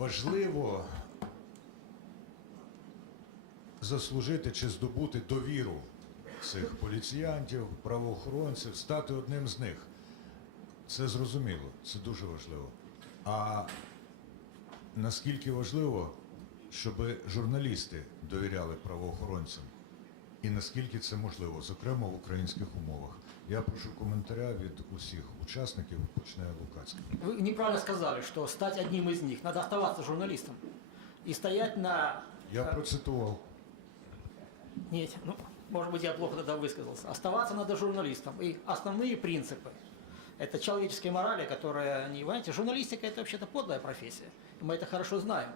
важливо заслужити чи здобути довіру цих поліціянтів, правоохоронців, стати одним з них. Це зрозуміло, це дуже важливо. А наскільки важливо, щоб журналісти довіряли правоохоронцям? І наскільки це можливо, зокрема в українських умовах? Я прошу коментаря від усіх учасників, починає Лукацький. Вы неправильно сказали, что стать одним из них. Надо оставаться журналистом. И стоять на... Я процитував. Нет, ну, может быть, я плохо тогда высказался. Оставаться надо журналистом. И основные принципы. Это человеческие морали, которые, не, понимаете, журналистика это вообще-то подлая профессия. И мы это хорошо знаем,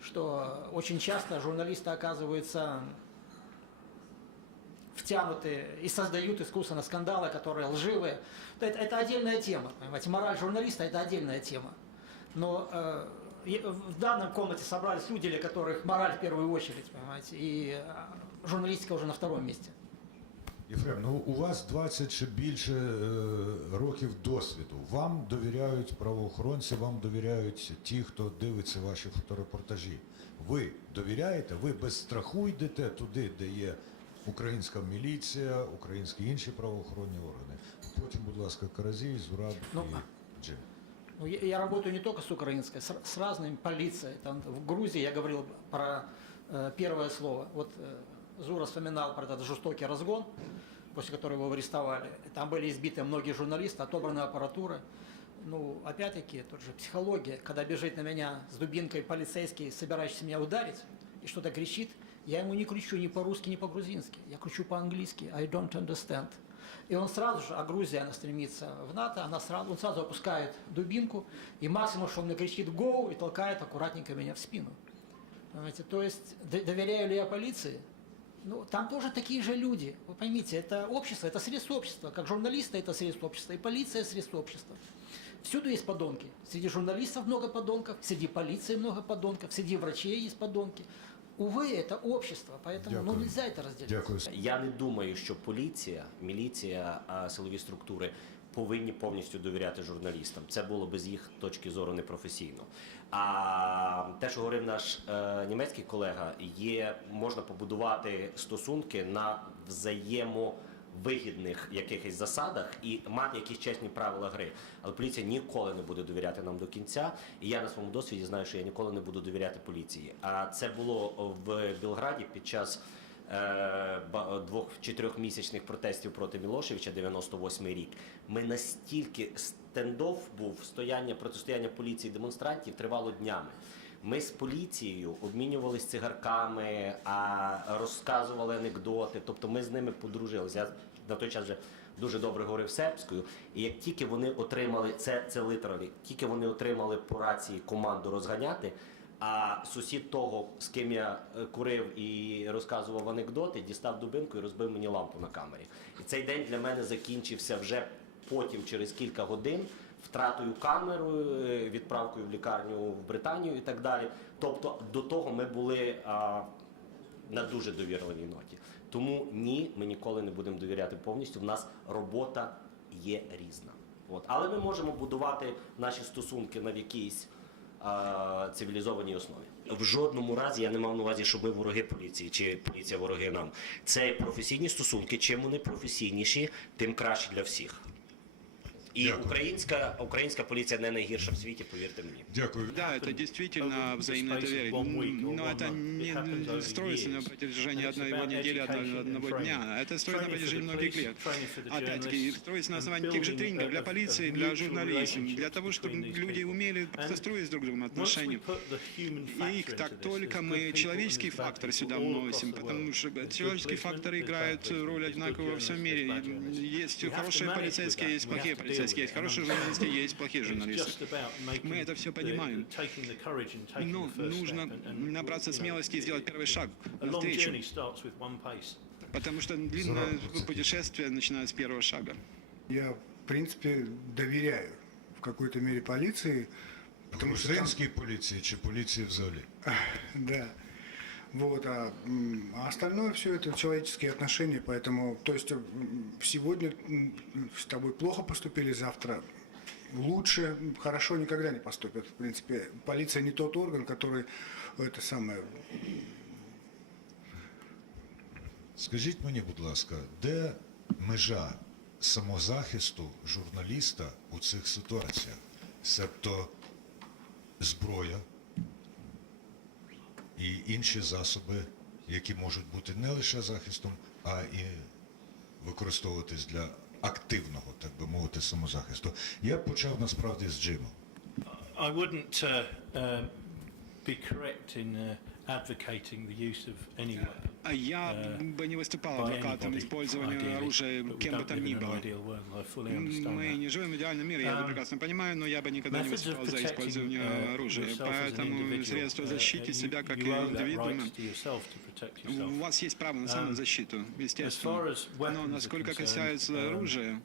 что очень часто журналисты оказываются втянуты и создают искусственно скандалы, которые лживые. Это, это отдельная тема, понимаете. Мораль журналиста – это отдельная тема. Но э, и в данном комнате собрались люди, для которых мораль в первую очередь, понимаете, и э, журналистика уже на втором месте. Єфрем, ну у вас 20 чи більше е, років досвіду. Вам довіряють правоохоронці, вам довіряють ті, хто дивиться ваші фоторепортажі. Ви довіряєте? Ви без страху йдете туди, де є українська міліція, українські інші правоохоронні органи. Потім, будь ласка, Каразій, Зураб Ну, і Джим. Ну, я, я работаю не только с украинской, с, с разными полицией. Там, в Грузии я говорил про э, первое слово. Вот э, Зура вспоминал про этот жестокий разгон, после которого его арестовали. Там были избиты многие журналисты, отобрана аппаратура. Ну, опять-таки, тут же психология. Когда бежит на меня с дубинкой полицейский, собирающийся меня ударить, и что-то кричит, я ему не кричу ни по-русски, ни по-грузински. Я кричу по-английски. I don't understand. И он сразу же, а Грузия, она стремится в НАТО, она сразу, он сразу опускает дубинку, и максимум, что он мне кричит «гоу» и толкает аккуратненько меня в спину. Понимаете, то есть доверяю ли я полиции? Ну, там тоже такие же люди. Вы поймите, это общество, это средство общества. Как журналисты это средство общества, и полиция средство общества. Всюду есть подонки. Среди журналистов много подонков, среди полиции много подонков, среди врачей есть подонки. Увы, это общество, поэтому ну, Дякую. нельзя это разделять. Дякую. Я не думаю, що поліція, міліція, а, силові структури повинні повністю довіряти журналістам. Це було би з їх точки зору непрофесійно. А те, що говорив наш е, німецький колега, є можна побудувати стосунки на взаємовигідних якихось засадах і мати якісь чесні правила гри. Але поліція ніколи не буде довіряти нам до кінця. І я на своєму досвіді знаю, що я ніколи не буду довіряти поліції. А це було в Білграді під час е, двох чотирьохмісячних протестів проти Мілошевича, 98 рік. Ми настільки стендов був стояння протистояння поліції демонстрантів тривало днями. Ми з поліцією обмінювалися цигарками, а розказували анекдоти. Тобто ми з ними подружилися. Я на той час вже дуже добре говорив сербською. І як тільки вони отримали це, це литералі, тільки вони отримали по рації команду розганяти. А сусід того, з ким я е, курив і розказував анекдоти, дістав дубинку і розбив мені лампу на камері. І цей день для мене закінчився вже потім, через кілька годин, втратою камеру, е, відправкою в лікарню в Британію і так далі. Тобто до того ми були а, на дуже довірливій ноті. Тому ні, ми ніколи не будемо довіряти повністю. В нас робота є різна. От. Але ми можемо будувати наші стосунки на якійсь а, цивілізованій основі. В жодному разі я не мав на увазі, що ми вороги поліції чи поліція вороги нам. Це професійні стосунки. Чим вони професійніші, тим краще для всіх. І Дякую. українська, українська поліція не найгірша в світі, повірте мені. Дякую. Да, это действительно взаимное доверие. Но это не строится на протяжении одной недели, одного, одного дня. Это строится на протяжении многих лет. Опять-таки, строится на основании тех же тренингов для полиции, для журналистов, для того, чтобы люди умели как-то строить с друг другом отношения. И как только мы человеческий фактор сюда вносим, потому что человеческие факторы играют роль одинаково во всем мире. Есть хорошие полицейские, есть плохие полицейские, есть хорошие журналисты, есть плохие журналисты. Мы это все понимаем. Но нужно набраться смелости и сделать первый шаг навстречу. Потому что длинное путешествие начинается с первого шага. Я, в принципе, доверяю в какой-то мере полиции, потому что там- Грузинській поліції чи поліції взагалі? да. Вот, а, м, а остальное все это человеческие отношения, поэтому, то есть м, сегодня м, с тобой плохо поступили, завтра лучше, хорошо никогда не поступят. В принципе, полиция не тот орган, который это самое Скажіть мені, будь ласка, де межа самозахисту журналіста у цих ситуаціях? Себто зброя і інші засоби, які можуть бути не лише захистом, а і використовуватись для активного, так би мовити, самозахисту. Я почав насправді з Джиму. I wouldn't uh, uh, be correct in uh, advocating the use of any weapon. Я бы не выступал by адвокатом использования оружия кем бы там live ни in an было. Мы не живем в идеальном мире, я это Um, прекрасно понимаю, но я бы никогда не выступал за использование uh, оружия. Поэтому средства uh, защиты себя как индивидуума. У вас есть право на Um, самозащиту, естественно. Но насколько касается um, оружия,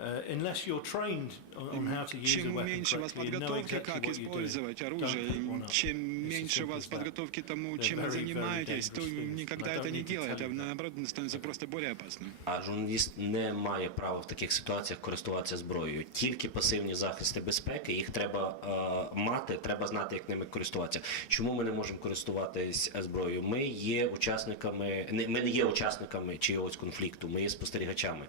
Uh, unless you're trained on, on how to use a чем weapon меньше у вас correctly, you know подготовки, exactly как what you're doing. использовать Don't оружие, pick one up. чем It's as меньше у simple вас as that. подготовки тому, They're чем вы very, very занимаетесь, то dangerous things, никогда and I это don't не need to делаете, а tell you that. наоборот становится просто более опасным. А журналіст не має права в таких ситуаціях користуватися зброєю. Тільки пасивні захисти безпеки, їх треба е, мати, треба знати, як ними користуватися. Чому ми не можемо користуватись е, зброєю? Ми є учасниками, не ми не є учасниками чогось конфлікту, ми є спостерігачами.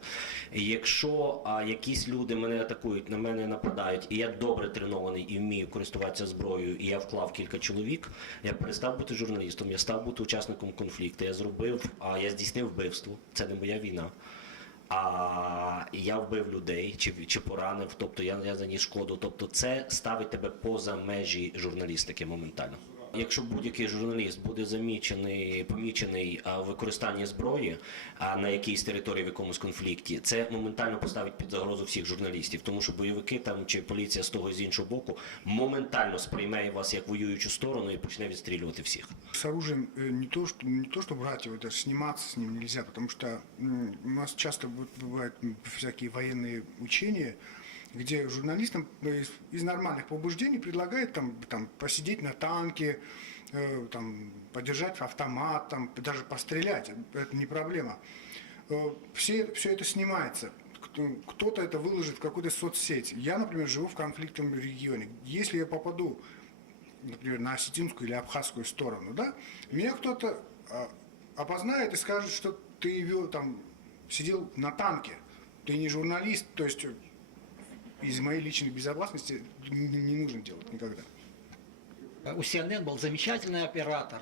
І якщо а, якісь люди мене атакують, на мене нападають, і я добре тренований і вмію користуватися зброєю, і я вклав кілька чоловік, я перестав бути журналістом, я став бути учасником конфлікту. Я зробив, а я здійснив вбивство. Це не моя війна. А я вбив людей чи, чи поранив, тобто я, я заніс шкоду. Тобто це ставить тебе поза межі журналістики моментально. Якщо будь-який журналіст буде замічений, помічений а, в використанні зброї а, на якійсь території в якомусь конфлікті, це моментально поставить під загрозу всіх журналістів, тому що бойовики там чи поліція з того і з іншого боку моментально сприймає вас як воюючу сторону і почне відстрілювати всіх. с оружием э, не то, что, не то, что брать его, даже сниматься с ним нельзя, потому что м, у нас часто бу- бывают м, всякие военные учения, Где журналистам из, из нормальных побуждений предлагают там, там посидеть на танке, э, там, подержать автомат, там, даже пострелять, это не проблема. Э, все, все это снимается. Кто- Кто-то это выложит в какую-то соцсеть. Я, например, живу в конфликтном регионе. Если я попаду например, на осетинскую или абхазскую сторону, да, меня кто-то а, опознает и скажет, что ты там сидел на танке, ты не журналист, то есть из моей личной безопасности не, нужно делать никогда. У CNN был замечательный оператор,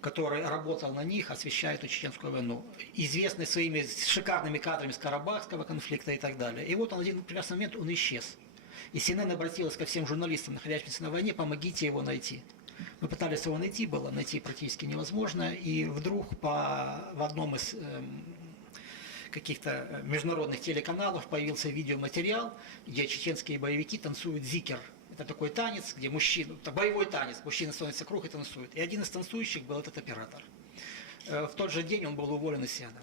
который работал на них, освещая чеченскую войну, известный своими шикарными кадрами с Карабахского конфликта и так далее. И вот он один прекрасный момент, он исчез. И CNN обратилась ко всем журналистам, находящимся на войне, помогите его найти. Мы пытались его найти, было найти практически невозможно, и вдруг по, в одном из эм, каких-то э, международных телеканалов появился видеоматериал, где чеченские боевики танцуют зикер. Это такой танец, где мужчина, это боевой танец, мужчина становится круг и танцует. И один из танцующих был этот оператор. Э, В тот же день он был уволен из CNN.